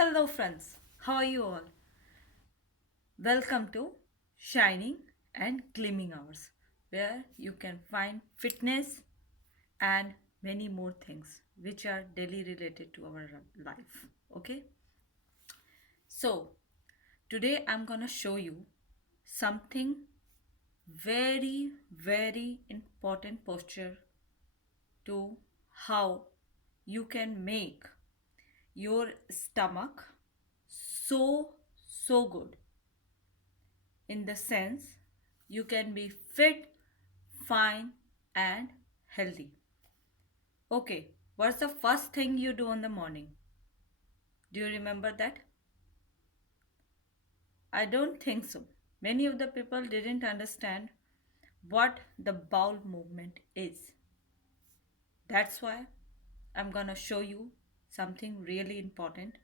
Hello, friends. How are you all? Welcome to Shining and Gleaming Hours, where you can find fitness and many more things which are daily related to our life. Okay, so today I'm gonna show you something very important posture to how you can make your stomach so good in the sense you can be fit, fine, and healthy. Okay, what's the first thing you do in the morning? Do you remember that? I don't think so. Many of the people didn't understand what the bowel movement is. That's why I'm gonna show you something really important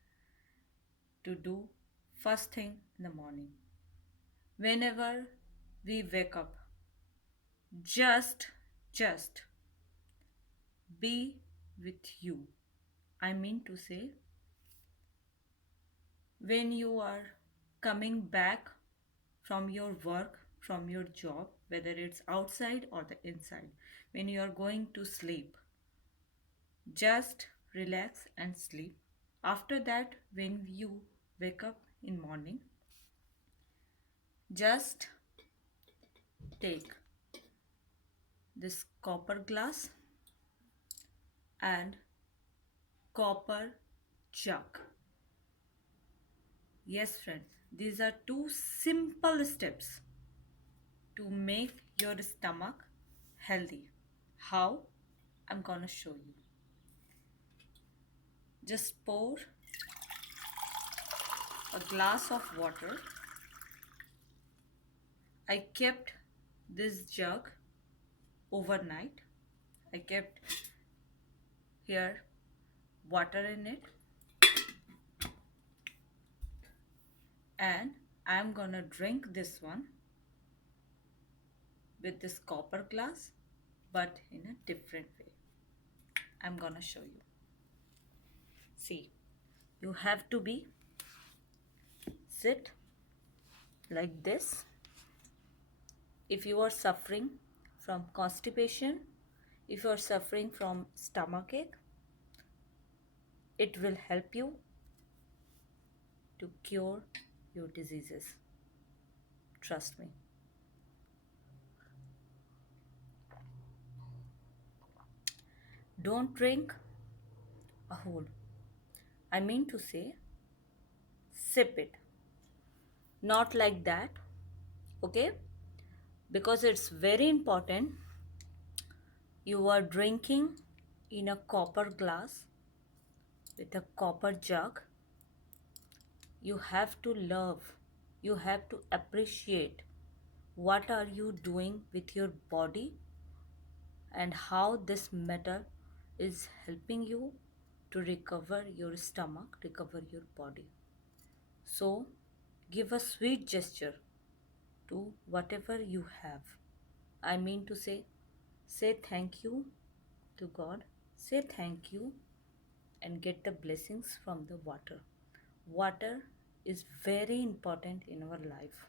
to do first thing in the morning. Whenever we wake up, just just be with you. I mean to say, when you are coming back from your work, from your job, whether it's outside or the inside, when you are going to sleep, just relax and sleep. After that, when you wake up in morning, just take this copper glass and copper jug. Yes, friends, these are two simple steps to make your stomach healthy. How? I'm gonna show you. Just pour a glass of water. I kept this jug overnight. I kept here water in it, and I'm gonna drink this one with this copper glass, but in a different way. I'm gonna show you. See, you have to be sit like this. If you are suffering from constipation, if you are suffering from stomachache, it will help you to cure your diseases. Trust me. Don't drink a whole. I mean to say, sip it. Not like that, okay? Because it's very important. You are drinking in a copper glass with a copper jug. You have to love, you have to appreciate what are you doing with your body and how this metal is helping you to recover your stomach, recover your body. So give a sweet gesture to whatever you have. I mean to say thank you to God, say thank you, and get the blessings from the water. Water is very important in our life.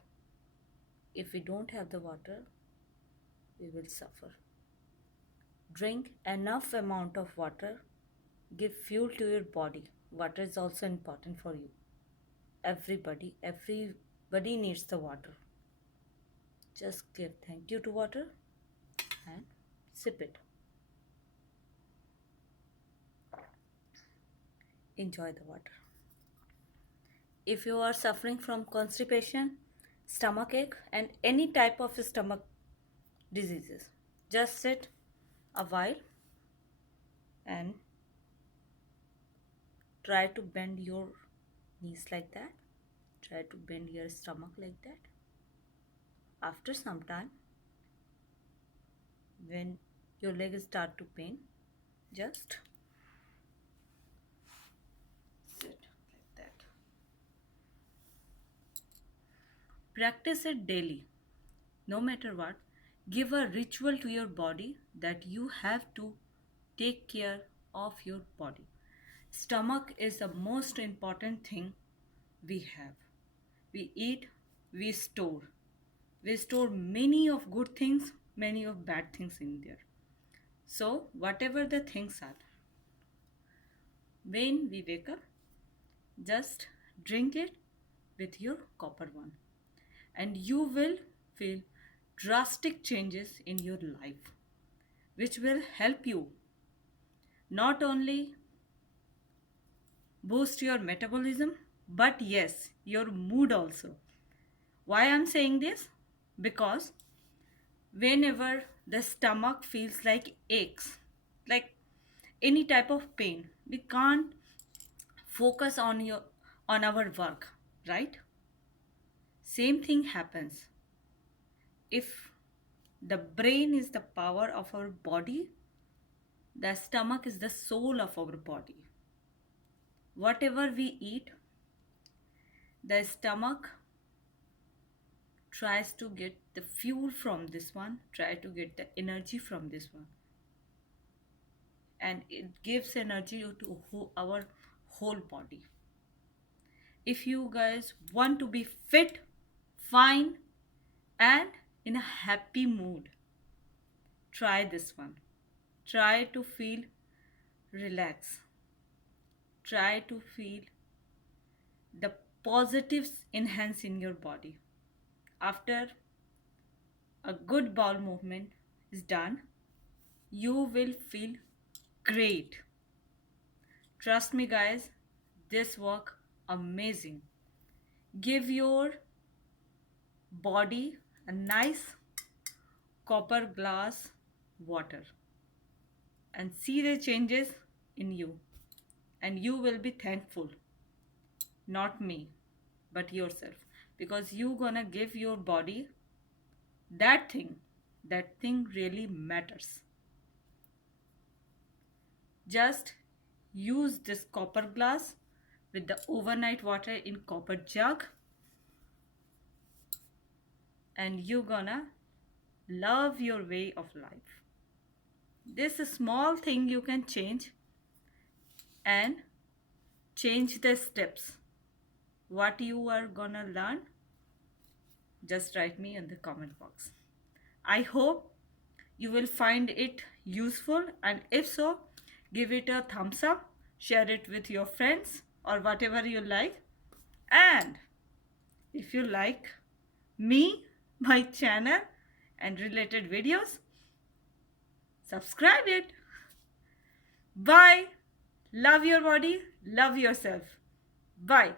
If we don't have the water, we will suffer. Drink enough amount of water. Give fuel to your body. Water is also important for you. Everybody needs the water. Just give thank you to water and sip it. Enjoy the water. If you are suffering from constipation, stomachache, and any type of stomach diseases, just sit a while and try to bend your knees like that. Try to bend your stomach like that. After some time, when your legs start to pain, just sit like that. Practice it daily. No matter what, give a ritual to your body that you have to take care of your body. Stomach is the most important thing we have. We eat, we store. We store many of good things, many of bad things in there. So whatever the things are, when we wake up, just drink it with your copper one, and you will feel drastic changes in your life, which will help you not only boost your metabolism, but yes, your mood also. Why I'm saying this? Because whenever the stomach feels like aches, like any type of pain, we can't focus on our work, right? Same thing happens if the brain is the power of our body, the stomach is the soul of our body. Whatever we eat, the stomach tries to get the fuel from this one, try to get the energy from this one, and it gives energy to our whole body. If you guys want to be fit, fine, and in a happy mood, try this one. Try to feel relaxed. Try to feel the positives enhance in your body. After a good bowel movement is done, you will feel great. Trust me, guys, this work amazing. Give your body a nice copper glass water and see the changes in you, and you will be thankful, not me, but yourself, because you gonna give your body that thing really matters. Just use this copper glass with the overnight water in copper jug, and you gonna love your way of life. This is a small thing you can change, and change the steps. What you are gonna learn, just write me in the comment box. I hope you will find it useful, and if so, give it a thumbs up, share it with your friends or whatever you like. And if you like me, my channel, and related videos, subscribe it. Bye. Love your body, love yourself. Bye.